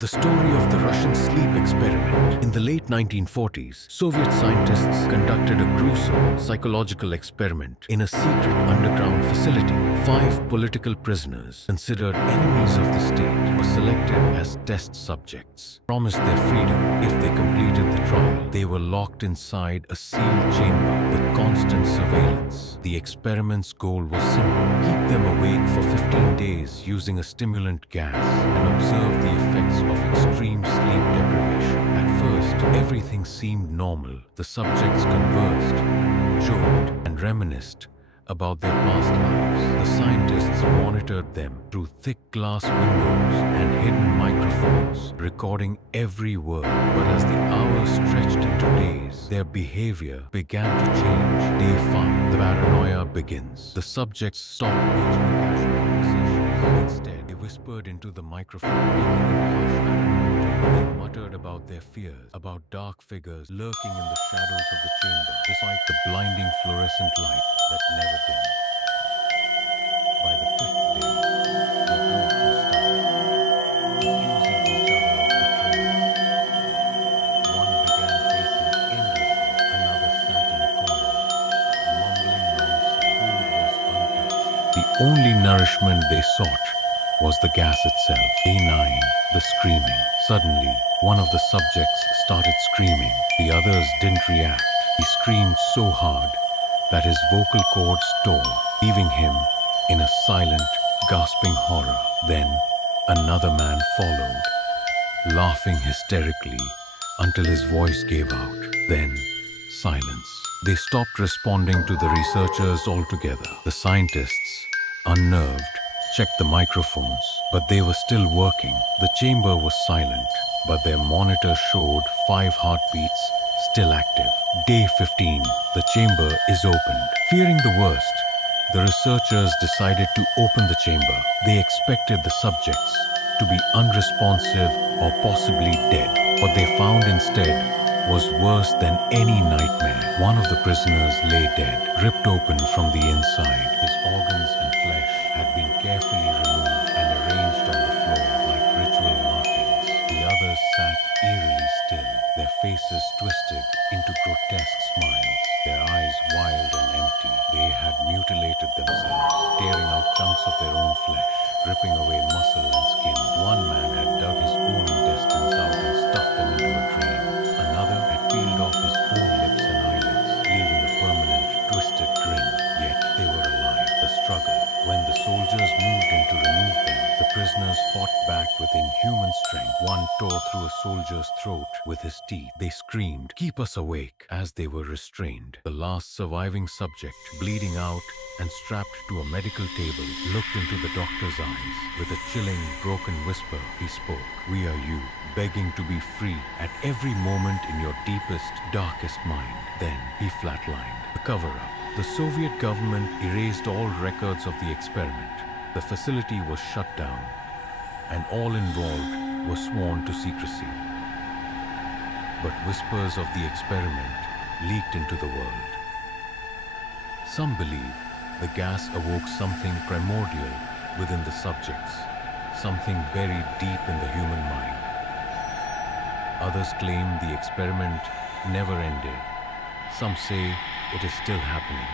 The story of the Russian sleep experiment. In the late 1940s, Soviet scientists conducted a gruesome psychological experiment in a secret underground facility. 5 political prisoners, considered enemies of the state, were selected as test subjects. Promised their freedom if they completed the trial. They were locked inside a sealed chamber with constant surveillance. The experiment's goal was simple: keep them awake for 15 days using a stimulant gas and observe the effects of extreme sleep deprivation. At first, everything seemed normal. The subjects conversed, joked, and reminisced about their past lives. The scientists monitored them through thick glass windows and hidden microphones, recording every word. But as the hours stretched into days, their behavior began to change. Day 5, the paranoia begins. The subjects stopped engaging in casual conversations. Instead, they whispered into the microphone, speaking in harsh paranoid tones. They muttered about their fears, about dark figures lurking in the shadows of the chamber, despite the blinding fluorescent light that never dimmed. By the 5th day, they grew hostile, accusing each other of betrayal. One began pacing endlessly, another sat in a corner, mumbling nonsense. Food was untouched. The only nourishment they sought was the gas itself. Day 9, the screaming. Suddenly, one of the subjects started screaming. The others didn't react. He screamed so hard that his vocal cords tore, leaving him in a silent, gasping horror. Then, another man followed, laughing hysterically until his voice gave out. Then, silence. They stopped responding to the researchers altogether. The scientists, unnerved, checked the microphones, but they were still working. The chamber was silent, but their monitor showed 5 heartbeats still active. Day 15, the chamber is opened. Fearing the worst, the researchers decided to open the chamber. They expected the subjects to be unresponsive or possibly dead. What they found instead was worse than any nightmare. One of the prisoners lay dead, ripped open from the inside. His organs and flesh had been carefully removed and arranged on the floor like ritual markings. The others sat eerily still, their faces twisted into grotesque smiles, their eyes wild and empty. They had mutilated themselves, tearing out chunks of their own flesh, ripping away muscle and skin. One man had dug his own intestines out and stuffed them into a drain. Another had peeled off his own lips and eyelids, leaving a permanent, twisted grin. Yet they were alive. The struggle. When the soldiers moved in to remove them, the prisoners fought back with inhuman strength. One tore through a soldier's throat with his teeth. They screamed, "Keep us awake," as they were restrained. The last surviving subject, bleeding out and strapped to a medical table, looked into the doctor's eyes. With a chilling, broken whisper, he spoke. "We are you, begging to be free at every moment in your deepest, darkest mind." Then he flatlined. The cover-up. The Soviet government erased all records of the experiment. The facility was shut down, and all involved were sworn to secrecy. But whispers of the experiment leaked into the world. Some believe the gas awoke something primordial within the subjects, something buried deep in the human mind. Others claim the experiment never ended. Some say it is still happening.